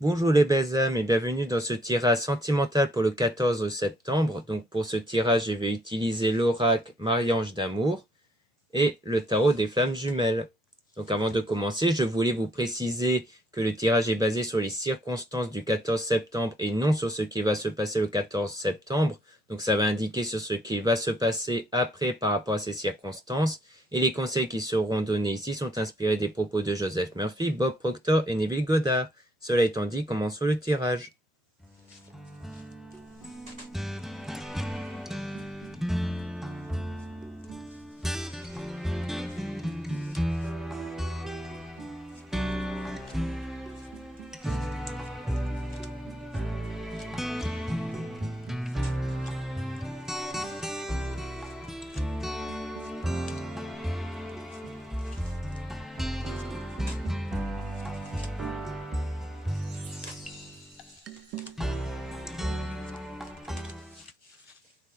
Bonjour les belles âmes et bienvenue dans ce tirage sentimental pour le 14 septembre. Donc pour ce tirage, je vais utiliser l'oracle Marie-Ange d'amour et le tarot des flammes jumelles. Donc avant de commencer, je voulais vous préciser que le tirage est basé sur les circonstances du 14 septembre et non sur ce qui va se passer le 14 septembre. Donc ça va indiquer sur ce qui va se passer après par rapport à ces circonstances. Et les conseils qui seront donnés ici sont inspirés des propos de Joseph Murphy, Bob Proctor et Neville Goddard. Cela étant dit, commençons le tirage.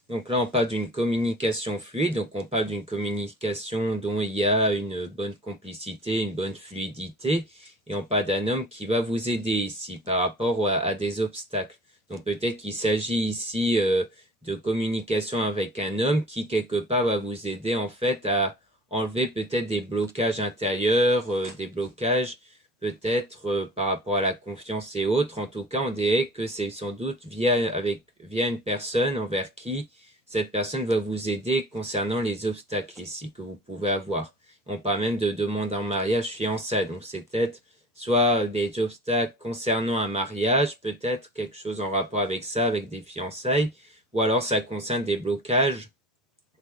Donc là, on parle d'une communication fluide, donc on parle d'une communication dont il y a une bonne complicité, une bonne fluidité, et on parle d'un homme qui va vous aider ici par rapport à des obstacles. Donc peut-être qu'il s'agit ici de communication avec un homme qui quelque part va vous aider en fait à enlever peut-être des blocages intérieurs, des blocages peut-être par rapport à la confiance et autres. En tout cas, on dirait que c'est sans doute via une personne envers qui cette personne va vous aider concernant les obstacles ici que vous pouvez avoir. On parle même de demande en mariage fiançailles, donc c'est peut-être soit des obstacles concernant un mariage, peut-être quelque chose en rapport avec ça, avec des fiançailles, ou alors ça concerne des blocages,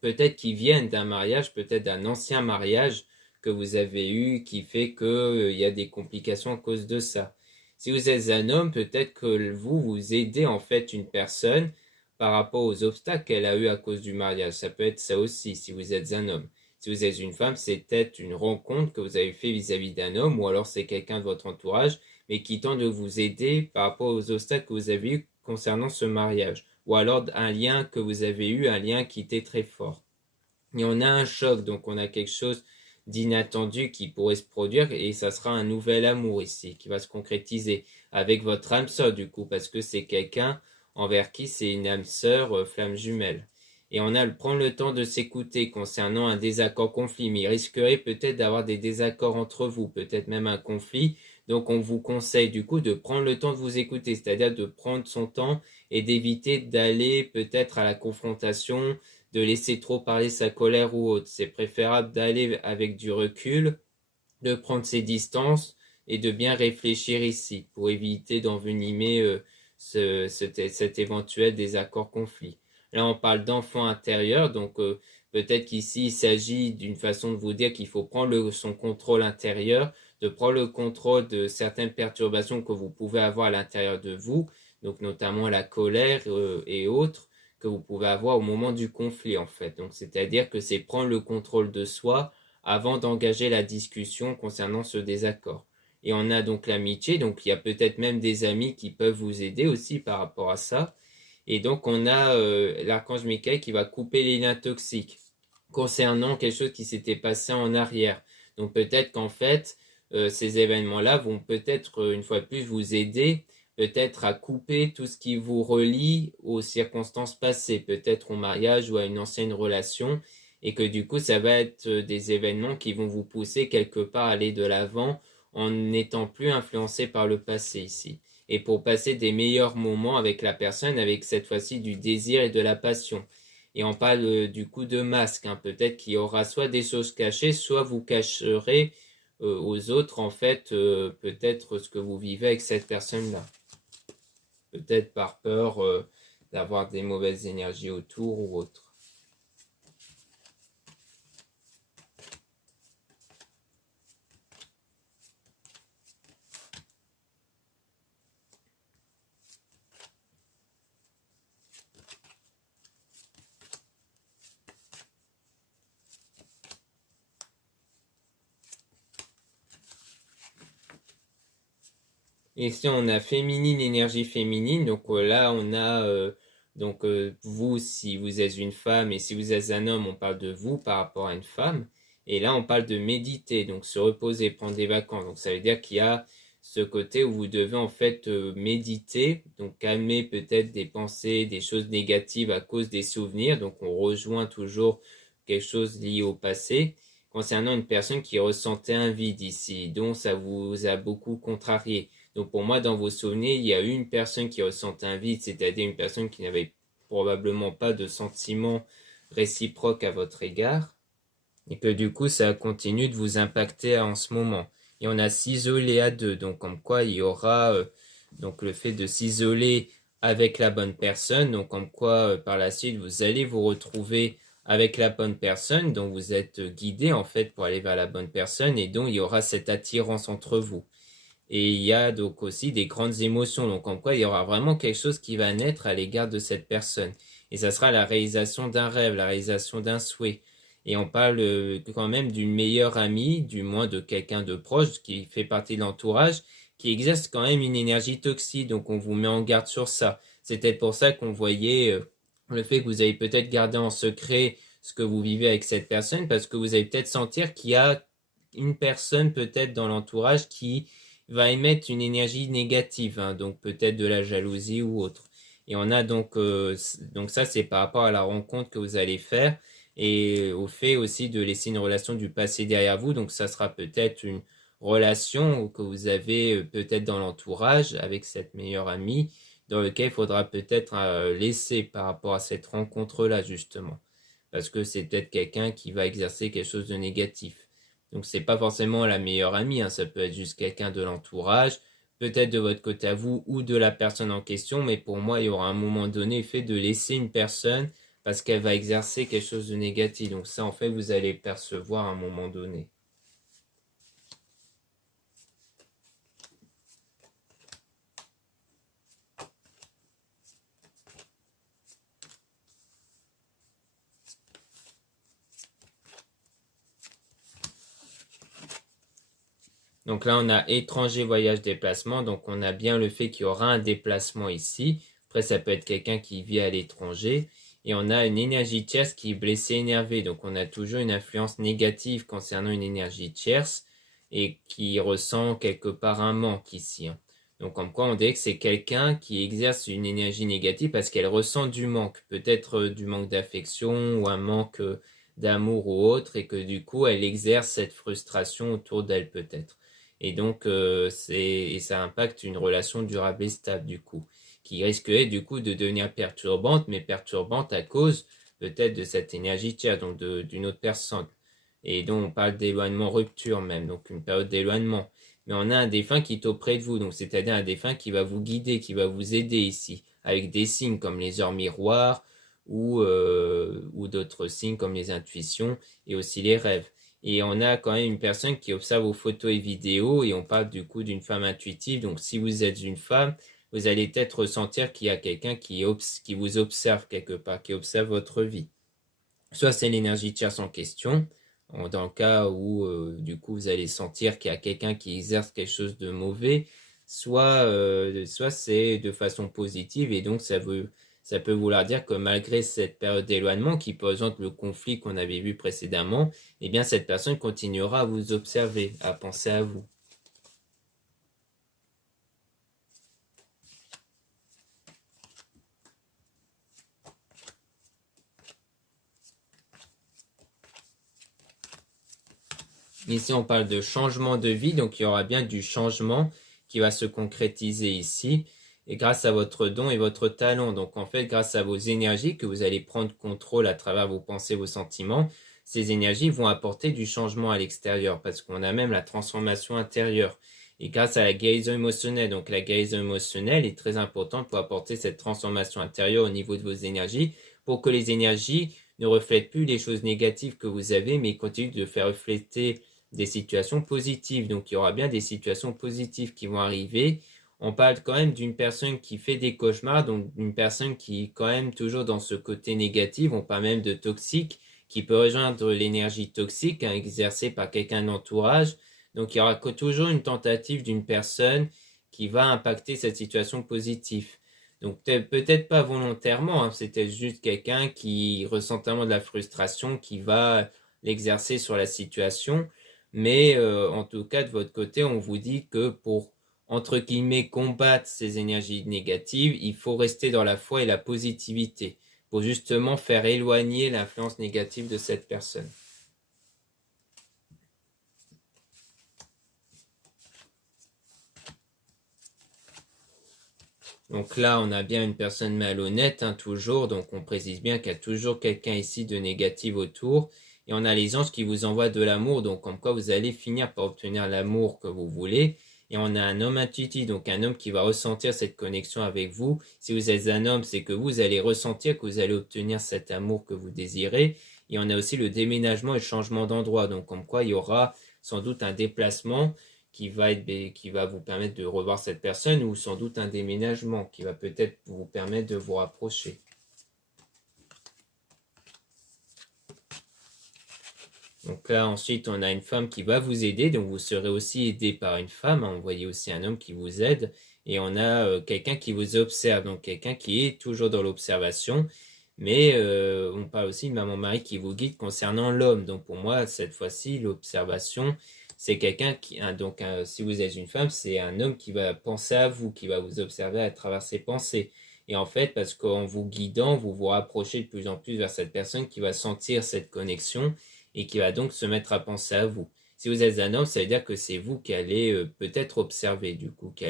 peut-être qui viennent d'un mariage, peut-être d'un ancien mariage que vous avez eu, qui fait que y a des complications à cause de ça. Si vous êtes un homme, peut-être que vous aidez en fait une personne par rapport aux obstacles qu'elle a eu à cause du mariage. Ça peut être ça aussi, si vous êtes un homme. Si vous êtes une femme, c'est peut-être une rencontre que vous avez fait vis-à-vis d'un homme, ou alors c'est quelqu'un de votre entourage, mais qui tente de vous aider par rapport aux obstacles que vous avez eu concernant ce mariage. Ou alors un lien que vous avez eu, un lien qui était très fort. Et on a un choc, donc on a quelque chose d'inattendu qui pourrait se produire et ça sera un nouvel amour ici qui va se concrétiser avec votre âme sœur du coup parce que c'est quelqu'un envers qui c'est une âme sœur flamme jumelle. Et on a le prendre le temps de s'écouter concernant un désaccord conflit, mais il risquerait peut-être d'avoir des désaccords entre vous, peut-être même un conflit. Donc on vous conseille du coup de prendre le temps de vous écouter, c'est-à-dire de prendre son temps et d'éviter d'aller peut-être à la confrontation, de laisser trop parler sa colère ou autre. C'est préférable d'aller avec du recul, de prendre ses distances et de bien réfléchir ici pour éviter d'envenimer cet éventuel désaccord conflit. Là, on parle d'enfant intérieur, donc peut-être qu'ici, il s'agit d'une façon de vous dire qu'il faut prendre son contrôle intérieur, de prendre le contrôle de certaines perturbations que vous pouvez avoir à l'intérieur de vous, donc notamment la colère et autres, que vous pouvez avoir au moment du conflit, en fait. Donc, c'est-à-dire que c'est prendre le contrôle de soi avant d'engager la discussion concernant ce désaccord. Et on a donc l'amitié, donc il y a peut-être même des amis qui peuvent vous aider aussi par rapport à ça. Et donc on a l'archange Michael qui va couper les liens toxiques concernant quelque chose qui s'était passé en arrière. Donc peut-être qu'en fait, ces événements-là vont peut-être, une fois de plus, vous aider peut-être à couper tout ce qui vous relie aux circonstances passées, peut-être au mariage ou à une ancienne relation, et que du coup, ça va être des événements qui vont vous pousser quelque part à aller de l'avant en n'étant plus influencé par le passé ici. Et pour passer des meilleurs moments avec la personne, avec cette fois-ci du désir et de la passion. Et on parle du coup de masque, hein. Peut-être qu'il y aura soit des choses cachées, soit vous cacherez aux autres en fait peut-être ce que vous vivez avec cette personne-là. Peut-être par peur d'avoir des mauvaises énergies autour ou autre. Et ici on a féminine, énergie féminine. Donc là on a vous si vous êtes une femme et si vous êtes un homme, on parle de vous par rapport à une femme. Et là on parle de méditer, donc se reposer, prendre des vacances. Donc ça veut dire qu'il y a ce côté où vous devez en fait méditer, donc calmer peut-être des pensées, des choses négatives à cause des souvenirs. Donc on rejoint toujours quelque chose lié au passé concernant une personne qui ressentait un vide ici, dont ça vous a beaucoup contrarié. Donc pour moi, dans vos souvenirs, il y a eu une personne qui ressentait un vide, c'est-à-dire une personne qui n'avait probablement pas de sentiments réciproques à votre égard, et que du coup, ça continue de vous impacter en ce moment. Et on a s'isoler à deux, donc comme quoi il y aura donc le fait de s'isoler avec la bonne personne, donc comme quoi par la suite vous allez vous retrouver avec la bonne personne, dont vous êtes guidé en fait pour aller vers la bonne personne, et donc il y aura cette attirance entre vous. Et il y a donc aussi des grandes émotions, donc en quoi il y aura vraiment quelque chose qui va naître à l'égard de cette personne. Et ça sera la réalisation d'un rêve, la réalisation d'un souhait. Et on parle quand même d'une meilleure amie, du moins de quelqu'un de proche qui fait partie de l'entourage, qui exerce quand même une énergie toxique, donc on vous met en garde sur ça. C'est peut-être pour ça qu'on voyait le fait que vous avez peut-être gardé en secret ce que vous vivez avec cette personne, parce que vous allez peut-être sentir qu'il y a une personne peut-être dans l'entourage qui va émettre une énergie négative, hein, donc peut-être de la jalousie ou autre. Et on a donc ça c'est par rapport à la rencontre que vous allez faire et au fait aussi de laisser une relation du passé derrière vous. Donc ça sera peut-être une relation que vous avez peut-être dans l'entourage avec cette meilleure amie, dans lequel il faudra peut-être laisser par rapport à cette rencontre-là justement. Parce que c'est peut-être quelqu'un qui va exercer quelque chose de négatif. Donc c'est pas forcément la meilleure amie, hein, ça peut être juste quelqu'un de l'entourage, peut-être de votre côté à vous ou de la personne en question, mais pour moi il y aura un moment donné fait de laisser une personne parce qu'elle va exercer quelque chose de négatif. Donc ça en fait vous allez percevoir à un moment donné. Donc là, on a étranger, voyage, déplacement. Donc on a bien le fait qu'il y aura un déplacement ici. Après, ça peut être quelqu'un qui vit à l'étranger. Et on a une énergie tierce qui est blessée, énervée. Donc on a toujours une influence négative concernant une énergie tierce et qui ressent quelque part un manque ici, hein. Donc comme quoi on dirait que c'est quelqu'un qui exerce une énergie négative parce qu'elle ressent du manque. Peut-être du manque d'affection ou un manque d'amour ou autre. Et que du coup, elle exerce cette frustration autour d'elle peut-être. Et donc, et ça impacte une relation durable et stable, du coup, qui risquerait, du coup, de devenir perturbante, mais perturbante à cause peut-être de cette énergie tiers, donc d'une autre personne. Et donc, on parle d'éloignement rupture même, donc une période d'éloignement. Mais on a un défunt qui est auprès de vous, donc c'est-à-dire un défunt qui va vous guider, qui va vous aider ici, avec des signes comme les heures miroirs ou d'autres signes comme les intuitions et aussi les rêves. Et on a quand même une personne qui observe vos photos et vidéos et on parle du coup d'une femme intuitive. Donc si vous êtes une femme, vous allez peut-être ressentir qu'il y a quelqu'un qui vous observe quelque part, qui observe votre vie. Soit c'est l'énergie tierce en question, dans le cas où du coup vous allez sentir qu'il y a quelqu'un qui exerce quelque chose de mauvais, soit c'est de façon positive et donc ça peut vouloir dire que malgré cette période d'éloignement qui présente le conflit qu'on avait vu précédemment, eh bien cette personne continuera à vous observer, à penser à vous. Ici, on parle de changement de vie, donc il y aura bien du changement qui va se concrétiser ici, et grâce à votre don et votre talent. Donc en fait, grâce à vos énergies que vous allez prendre contrôle à travers vos pensées, vos sentiments, ces énergies vont apporter du changement à l'extérieur, parce qu'on a même la transformation intérieure. Et grâce à la guérison émotionnelle, donc la guérison émotionnelle est très importante pour apporter cette transformation intérieure au niveau de vos énergies, pour que les énergies ne reflètent plus les choses négatives que vous avez, mais continuent de faire refléter des situations positives. Donc il y aura bien des situations positives qui vont arriver. On parle quand même d'une personne qui fait des cauchemars, donc une personne qui est quand même toujours dans ce côté négatif. On parle même de toxique, qui peut rejoindre l'énergie toxique hein, exercée par quelqu'un d'entourage. Donc il y aura toujours une tentative d'une personne qui va impacter cette situation positive. Donc peut-être pas volontairement, hein, c'était juste quelqu'un qui ressent tellement de la frustration qui va l'exercer sur la situation. Mais en tout cas, de votre côté, on vous dit que pour entre guillemets, combattre ces énergies négatives, il faut rester dans la foi et la positivité pour justement faire éloigner l'influence négative de cette personne. Donc là, on a bien une personne malhonnête, hein, toujours, donc on précise bien qu'il y a toujours quelqu'un ici de négatif autour. Et on a les anges qui vous envoient de l'amour, donc comme quoi vous allez finir par obtenir l'amour que vous voulez. Et on a un homme intuitif, donc un homme qui va ressentir cette connexion avec vous. Si vous êtes un homme, c'est que vous allez ressentir que vous allez obtenir cet amour que vous désirez. Et on a aussi le déménagement et le changement d'endroit, donc comme quoi il y aura sans doute un déplacement qui va vous permettre de revoir cette personne, ou sans doute un déménagement qui va peut-être vous permettre de vous rapprocher. Donc là, ensuite, on a une femme qui va vous aider, donc vous serez aussi aidé par une femme, hein. On voyait aussi un homme qui vous aide, et on a quelqu'un qui vous observe, donc quelqu'un qui est toujours dans l'observation, mais on parle aussi de maman Marie qui vous guide concernant l'homme. Donc pour moi, cette fois-ci, l'observation, c'est quelqu'un qui, donc si vous êtes une femme, c'est un homme qui va penser à vous, qui va vous observer à travers ses pensées. Et en fait, parce qu'en vous guidant, vous vous rapprochez de plus en plus vers cette personne qui va sentir cette connexion et qui va donc se mettre à penser à vous. Si vous êtes un homme, ça veut dire que c'est vous qui allez peut-être observer, du coup, qui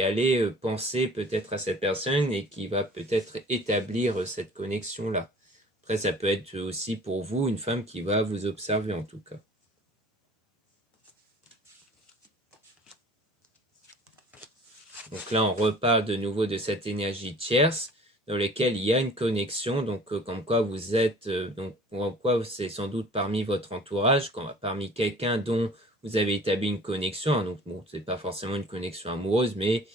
allez penser peut-être à cette personne et qui va peut-être établir cette connexion-là. Après, ça peut être aussi pour vous une femme qui va vous observer en tout cas. Donc là, on reparle de nouveau de cette énergie tierce dans laquelle il y a une connexion, donc comme quoi vous êtes, donc comme quoi c'est sans doute parmi votre entourage, parmi quelqu'un dont vous avez établi une connexion, hein, donc bon, c'est pas forcément une connexion amoureuse, mais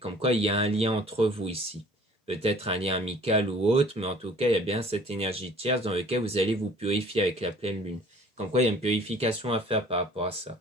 comme quoi il y a un lien entre vous ici. Peut-être un lien amical ou autre, mais en tout cas, il y a bien cette énergie tierce dans laquelle vous allez vous purifier avec la pleine lune. Comme quoi, il y a une purification à faire par rapport à ça.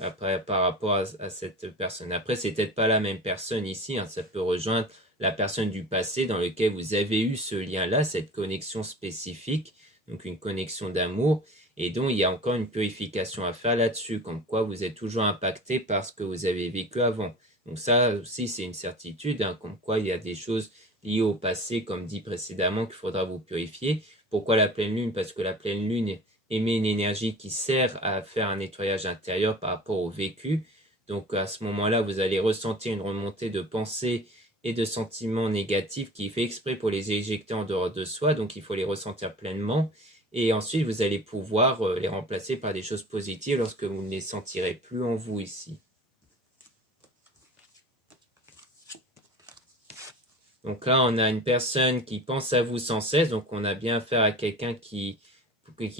Après, par rapport à cette personne. Après, c'est peut-être pas la même personne ici, hein, ça peut rejoindre la personne du passé dans lequel vous avez eu ce lien-là, cette connexion spécifique, donc une connexion d'amour, et dont il y a encore une purification à faire là-dessus, comme quoi vous êtes toujours impacté par ce que vous avez vécu avant. Donc ça aussi, c'est une certitude, hein, comme quoi il y a des choses liées au passé, comme dit précédemment, qu'il faudra vous purifier. Pourquoi la pleine lune? Parce que la pleine lune émet une énergie qui sert à faire un nettoyage intérieur par rapport au vécu. Donc à ce moment-là, vous allez ressentir une remontée de pensée et de sentiments négatifs qui fait exprès pour les éjecter en dehors de soi, donc il faut les ressentir pleinement. Et ensuite, vous allez pouvoir les remplacer par des choses positives lorsque vous ne les sentirez plus en vous ici. Donc là, on a une personne qui pense à vous sans cesse, donc on a bien affaire à quelqu'un qui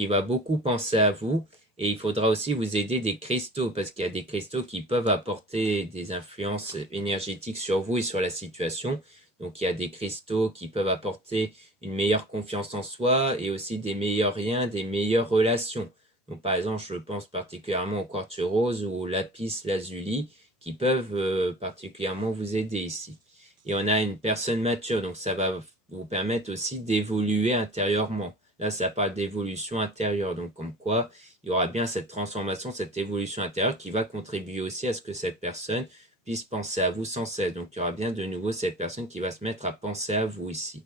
va beaucoup penser à vous. Et il faudra aussi vous aider des cristaux, parce qu'il y a des cristaux qui peuvent apporter des influences énergétiques sur vous et sur la situation. Donc il y a des cristaux qui peuvent apporter une meilleure confiance en soi et aussi des meilleurs liens, des meilleures relations. Donc par exemple, je pense particulièrement au quartz rose ou au lapis lazuli qui peuvent particulièrement vous aider ici. Et on a une personne mature, donc ça va vous permettre aussi d'évoluer intérieurement. Là, ça parle d'évolution intérieure, donc comme quoi il y aura bien cette transformation, cette évolution intérieure qui va contribuer aussi à ce que cette personne puisse penser à vous sans cesse. Donc il y aura bien de nouveau cette personne qui va se mettre à penser à vous ici.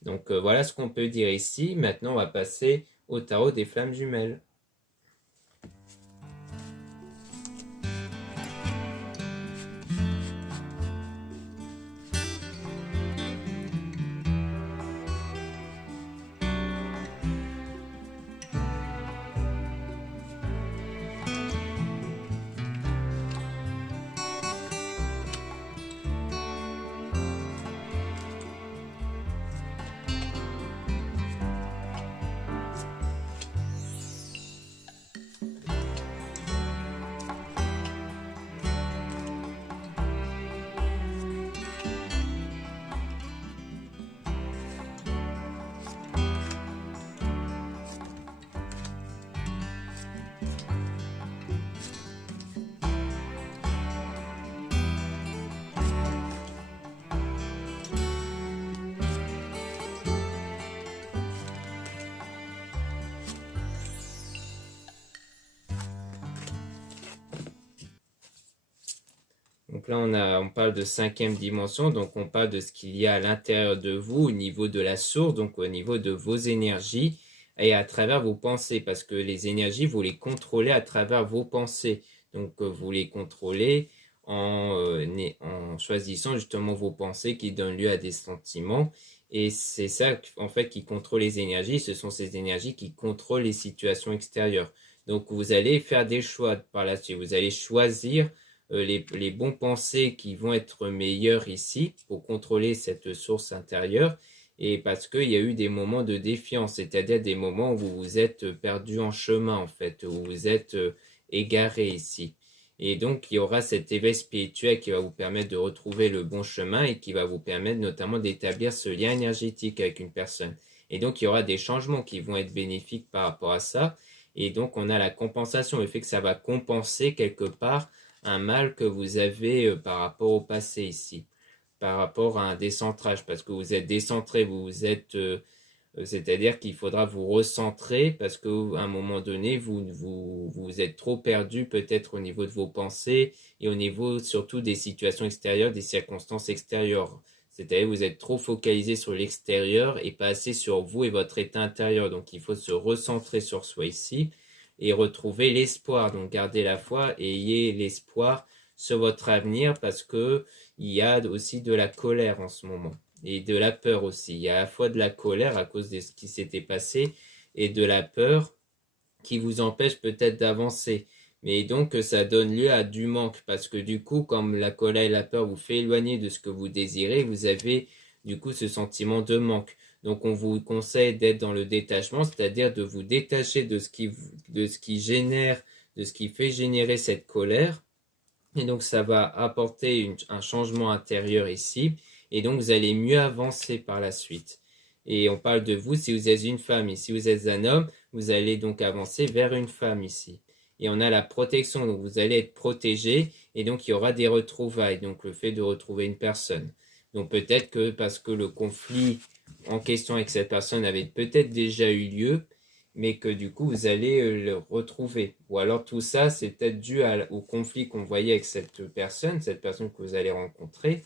Donc voilà ce qu'on peut dire ici. Maintenant, on va passer au tarot des flammes jumelles. Donc là, on parle de 5e dimension, donc on parle de ce qu'il y a à l'intérieur de vous, au niveau de la source, donc au niveau de vos énergies et à travers vos pensées, parce que les énergies, vous les contrôlez à travers vos pensées. Donc vous les contrôlez en choisissant justement vos pensées qui donnent lieu à des sentiments. Et c'est ça, en fait, qui contrôle les énergies. Ce sont ces énergies qui contrôlent les situations extérieures. Donc vous allez faire des choix par la suite. Vous allez choisir les bons pensées qui vont être meilleurs ici pour contrôler cette source intérieure. Et parce qu'il y a eu des moments de défiance, c'est-à-dire des moments où vous vous êtes perdu en chemin, en fait, où vous êtes égaré ici. Et donc, il y aura cet éveil spirituel qui va vous permettre de retrouver le bon chemin et qui va vous permettre notamment d'établir ce lien énergétique avec une personne. Et donc, il y aura des changements qui vont être bénéfiques par rapport à ça. Et donc, on a la compensation, le fait que ça va compenser quelque part un mal que vous avez par rapport au passé ici, par rapport à un décentrage, parce que vous êtes décentré, vous êtes... c'est-à-dire qu'il faudra vous recentrer parce qu'à un moment donné, vous êtes trop perdu peut-être au niveau de vos pensées et au niveau surtout des situations extérieures, des circonstances extérieures. C'est-à-dire que vous êtes trop focalisé sur l'extérieur et pas assez sur vous et votre état intérieur. Donc il faut se recentrer sur soi ici et retrouver l'espoir. Donc gardez la foi et ayez l'espoir sur votre avenir parce que il y a aussi de la colère en ce moment et de la peur aussi. Il y a à la fois de la colère à cause de ce qui s'était passé et de la peur qui vous empêche peut-être d'avancer. Mais donc ça donne lieu à du manque parce que du coup, comme la colère et la peur vous fait éloigner de ce que vous désirez, vous avez du coup ce sentiment de manque. Donc on vous conseille d'être dans le détachement, c'est-à-dire de vous détacher de ce qui génère, de ce qui fait générer cette colère. Et donc ça va apporter un changement intérieur ici. Et donc vous allez mieux avancer par la suite. Et on parle de vous si vous êtes une femme. Et si vous êtes un homme, vous allez donc avancer vers une femme ici. Et on a la protection, donc vous allez être protégé. Et donc il y aura des retrouvailles. Donc le fait de retrouver une personne. Donc peut-être que parce que le conflit en question avec cette personne avait peut-être déjà eu lieu, mais que du coup vous allez le retrouver. Ou alors tout ça, c'est peut-être dû au conflit qu'on voyait avec cette personne que vous allez rencontrer,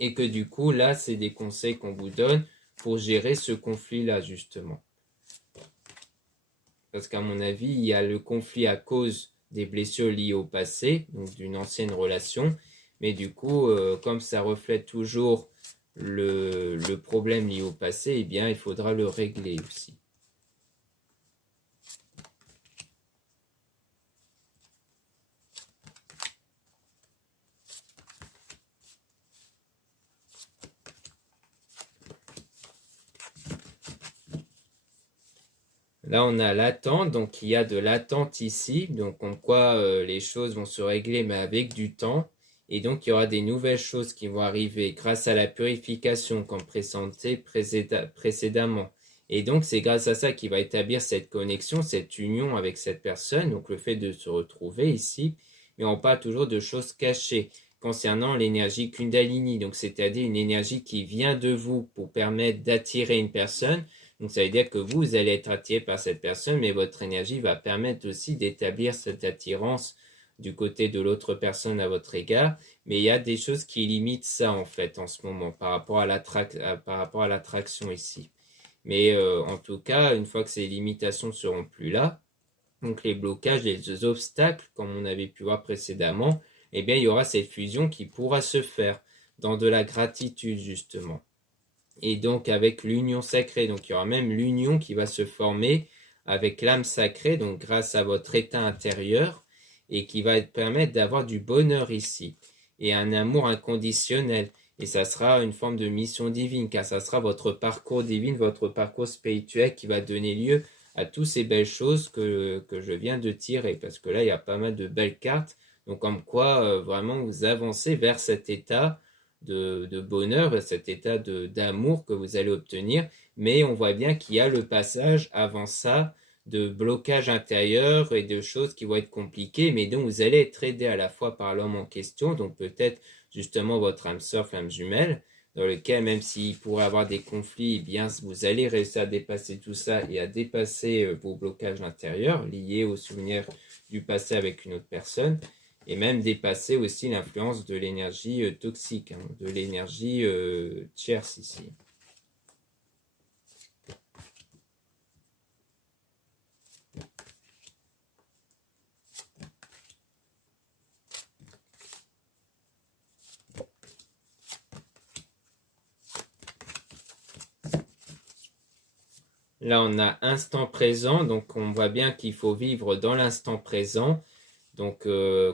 et que du coup là, c'est des conseils qu'on vous donne pour gérer ce conflit-là justement. Parce qu'à mon avis, il y a le conflit à cause des blessures liées au passé, donc d'une ancienne relation, mais du coup, comme ça reflète toujours le problème lié au passé, eh bien, il faudra le régler aussi. Là, on a l'attente, donc il y a de l'attente ici, donc comme quoi les choses vont se régler, mais avec du temps. Et donc, il y aura des nouvelles choses qui vont arriver grâce à la purification, comme présenté précédemment. Et donc, c'est grâce à ça qu'il va établir cette connexion, cette union avec cette personne, donc le fait de se retrouver ici. Mais on parle toujours de choses cachées concernant l'énergie Kundalini, donc c'est-à-dire une énergie qui vient de vous pour permettre d'attirer une personne. Donc, ça veut dire que vous allez être attiré par cette personne, mais votre énergie va permettre aussi d'établir cette attirance du côté de l'autre personne à votre égard. Mais il y a des choses qui limitent ça, en fait, en ce moment, par rapport à l'attraction ici. Mais en tout cas, une fois que ces limitations ne seront plus là, donc les blocages, les obstacles, comme on avait pu voir précédemment, eh bien, il y aura cette fusion qui pourra se faire dans de la gratitude, justement. Et donc avec l'union sacrée, donc il y aura même l'union qui va se former avec l'âme sacrée, donc grâce à votre état intérieur, et qui va permettre d'avoir du bonheur ici, et un amour inconditionnel. Et ça sera une forme de mission divine, car ça sera votre parcours divin, votre parcours spirituel qui va donner lieu à toutes ces belles choses que je viens de tirer, parce que là, il y a pas mal de belles cartes, donc comme quoi vraiment vous avancez vers cet état de bonheur, cet état d'amour que vous allez obtenir, mais on voit bien qu'il y a le passage avant ça de blocage intérieur et de choses qui vont être compliquées, mais dont vous allez être aidé à la fois par l'homme en question, donc peut-être justement votre âme sœur, flamme jumelle, dans lequel même s'il pourrait avoir des conflits, eh bien vous allez réussir à dépasser tout ça et à dépasser vos blocages intérieurs liés aux souvenirs du passé avec une autre personne. et même dépasser aussi l'influence de l'énergie toxique, hein, de l'énergie tierce ici. Là, on a instant présent, donc on voit bien qu'il faut vivre dans l'instant présent. Donc,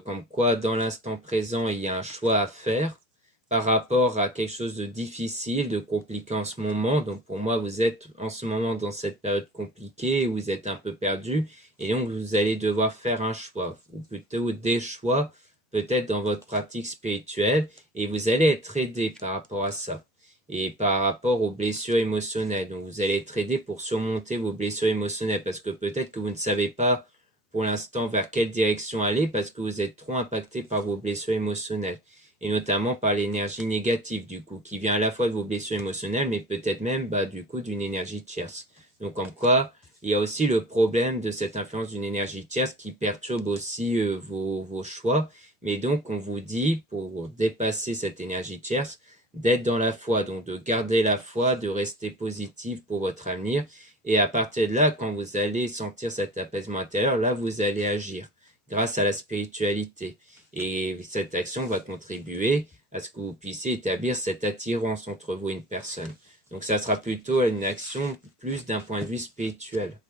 comme quoi, dans l'instant présent, il y a un choix à faire par rapport à quelque chose de difficile, de compliqué en ce moment. Donc, pour moi, vous êtes en ce moment dans cette période compliquée, où vous êtes un peu perdu, et donc vous allez devoir faire un choix, ou plutôt des choix, peut-être dans votre pratique spirituelle, et vous allez être aidé par rapport à ça et par rapport aux blessures émotionnelles. Donc, vous allez être aidé pour surmonter vos blessures émotionnelles parce que peut-être que vous ne savez pas pour l'instant vers quelle direction aller parce que vous êtes trop impacté par vos blessures émotionnelles et notamment par l'énergie négative du coup qui vient à la fois de vos blessures émotionnelles mais peut-être même du coup d'une énergie tierce. Donc comme quoi il y a aussi le problème de cette influence d'une énergie tierce qui perturbe aussi vos choix. Mais donc on vous dit pour dépasser cette énergie tierce d'être dans la foi, donc de garder la foi, de rester positif pour votre avenir. Et à partir de là, quand vous allez sentir cet apaisement intérieur, là, vous allez agir grâce à la spiritualité. Et cette action va contribuer à ce que vous puissiez établir cette attirance entre vous et une personne. Donc ça sera plutôt une action plus d'un point de vue spirituel.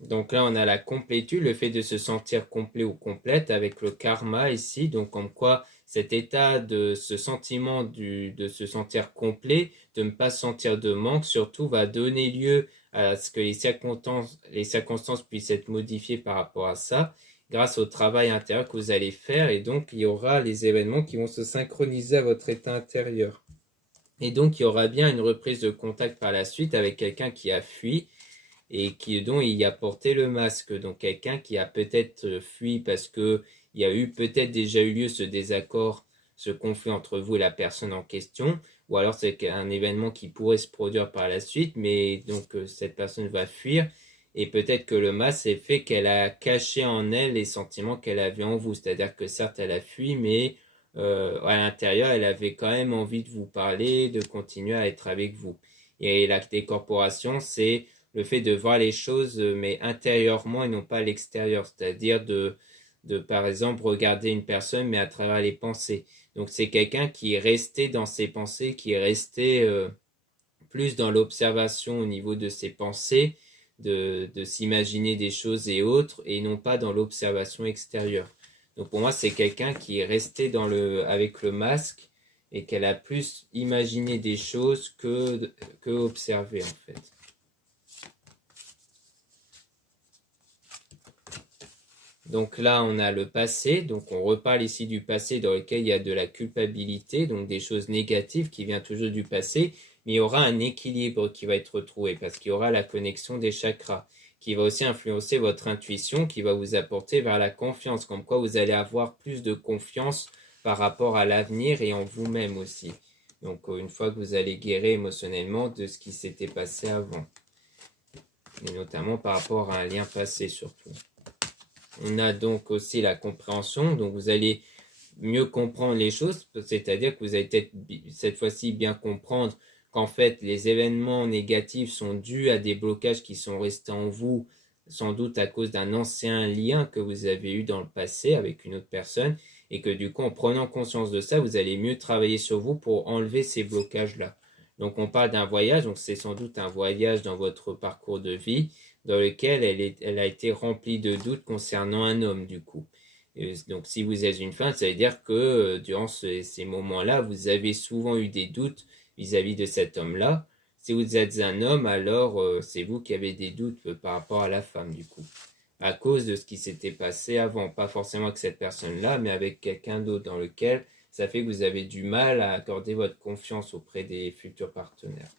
Donc là, on a la complétude, le fait de se sentir complet ou complète avec le karma ici. Donc comme quoi cet état de ce sentiment de se sentir complet, de ne pas sentir de manque, surtout va donner lieu à ce que les circonstances puissent être modifiées par rapport à ça, grâce au travail intérieur que vous allez faire. Et donc il y aura les événements qui vont se synchroniser à votre état intérieur. Et donc il y aura bien une reprise de contact par la suite avec quelqu'un qui a fui et dont il a porté le masque. Donc quelqu'un qui a peut-être fui parce que il y a eu peut-être déjà eu lieu ce désaccord, ce conflit entre vous et la personne en question, ou alors c'est un événement qui pourrait se produire par la suite, mais donc cette personne va fuir. Et peut-être que le masque est fait qu'elle a caché en elle les sentiments qu'elle avait en vous. C'est-à-dire que certes, elle a fui, mais à l'intérieur, elle avait quand même envie de vous parler, de continuer à être avec vous. Et la décorporation, c'est le fait de voir les choses, mais intérieurement et non pas à l'extérieur. C'est-à-dire par exemple, regarder une personne, mais à travers les pensées. Donc, c'est quelqu'un qui est resté dans ses pensées, qui est resté plus dans l'observation au niveau de ses pensées, de s'imaginer des choses et autres, et non pas dans l'observation extérieure. Donc, pour moi, c'est quelqu'un qui est resté avec le masque et qu'elle a plus imaginé des choses que observé, en fait. Donc là, on a le passé, donc on reparle ici du passé dans lequel il y a de la culpabilité, donc des choses négatives qui viennent toujours du passé, mais il y aura un équilibre qui va être retrouvé parce qu'il y aura la connexion des chakras qui va aussi influencer votre intuition, qui va vous apporter vers la confiance, comme quoi vous allez avoir plus de confiance par rapport à l'avenir et en vous-même aussi. Donc une fois que vous allez guérir émotionnellement de ce qui s'était passé avant, et notamment par rapport à un lien passé surtout. On a donc aussi la compréhension, donc vous allez mieux comprendre les choses, c'est-à-dire que vous allez peut-être cette fois-ci bien comprendre qu'en fait les événements négatifs sont dus à des blocages qui sont restés en vous, sans doute à cause d'un ancien lien que vous avez eu dans le passé avec une autre personne, et que du coup en prenant conscience de ça, vous allez mieux travailler sur vous pour enlever ces blocages-là. Donc on parle d'un voyage, donc c'est sans doute un voyage dans votre parcours de vie, dans lequel elle a été remplie de doutes concernant un homme du coup. Et donc si vous êtes une femme, ça veut dire que durant ces moments-là, vous avez souvent eu des doutes vis-à-vis de cet homme-là. Si vous êtes un homme, alors c'est vous qui avez des doutes par rapport à la femme du coup. À cause de ce qui s'était passé avant, pas forcément avec cette personne-là, mais avec quelqu'un d'autre dans lequel ça fait que vous avez du mal à accorder votre confiance auprès des futurs partenaires.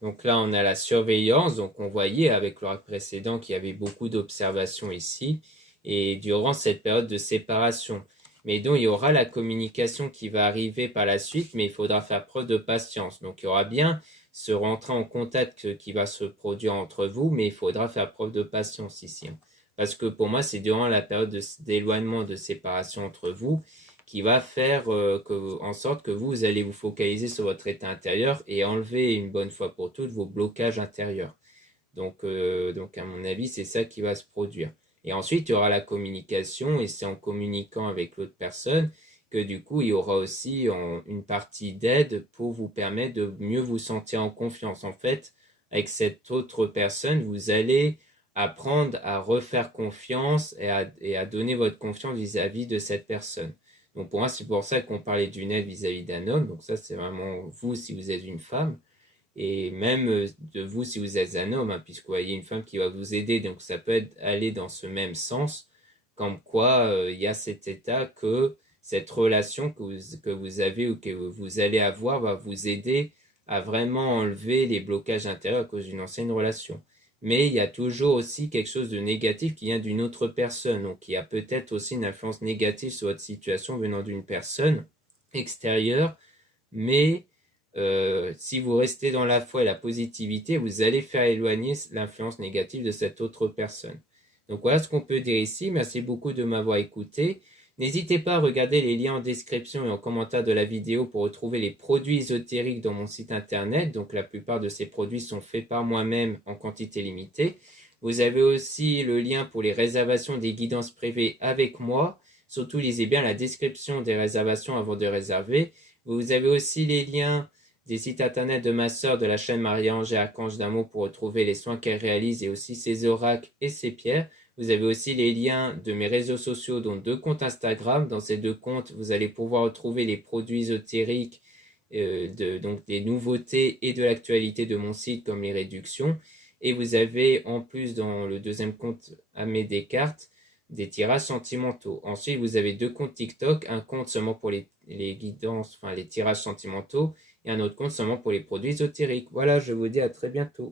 Donc là, on a la surveillance. Donc on voyait avec le précédent qu'il y avait beaucoup d'observations ici. Et durant cette période de séparation. Mais donc il y aura la communication qui va arriver par la suite, mais il faudra faire preuve de patience. Donc il y aura bien ce rentrer en contact qui va se produire entre vous, mais il faudra faire preuve de patience ici. Parce que pour moi, c'est durant la période d'éloignement, de séparation entre vous, qui va faire en sorte que vous allez vous focaliser sur votre état intérieur et enlever une bonne fois pour toutes vos blocages intérieurs. Donc à mon avis, c'est ça qui va se produire. Et ensuite, il y aura la communication, et c'est en communiquant avec l'autre personne que du coup, il y aura aussi une partie d'aide pour vous permettre de mieux vous sentir en confiance. En fait, avec cette autre personne, vous allez apprendre à refaire confiance et à donner votre confiance vis-à-vis de cette personne. Donc pour moi, c'est pour ça qu'on parlait d'une aide vis-à-vis d'un homme. Donc ça, c'est vraiment vous si vous êtes une femme. Et même de vous si vous êtes un homme, hein, puisque vous voyez une femme qui va vous aider. Donc ça peut aller dans ce même sens, comme quoi il y a cet état que cette relation que vous avez ou que vous allez avoir va vous aider à vraiment enlever les blocages intérieurs à cause d'une ancienne relation. Mais il y a toujours aussi quelque chose de négatif qui vient d'une autre personne. Donc il y a peut-être aussi une influence négative sur votre situation venant d'une personne extérieure, mais si vous restez dans la foi et la positivité, vous allez faire éloigner l'influence négative de cette autre personne. Donc voilà ce qu'on peut dire ici. Merci beaucoup de m'avoir écouté. N'hésitez pas à regarder les liens en description et en commentaire de la vidéo pour retrouver les produits ésotériques dans mon site internet. Donc la plupart de ces produits sont faits par moi-même en quantité limitée. Vous avez aussi le lien pour les réservations des guidances privées avec moi. Surtout lisez bien la description des réservations avant de réserver. Vous avez aussi les liens des sites internet de ma sœur de la chaîne Marie-Ange et Archange d'Amour pour retrouver les soins qu'elle réalise et aussi ses oracles et ses pierres. Vous avez aussi les liens de mes réseaux sociaux, dont 2 comptes Instagram. Dans ces 2 comptes, vous allez pouvoir retrouver les produits ésotériques, donc des nouveautés et de l'actualité de mon site comme les réductions. Et vous avez en plus dans le 2e compte Amé Descartes des tirages sentimentaux. Ensuite, vous avez 2 comptes TikTok, un compte seulement pour les guidances, enfin les tirages sentimentaux, et un autre compte seulement pour les produits ésotériques. Voilà, je vous dis à très bientôt.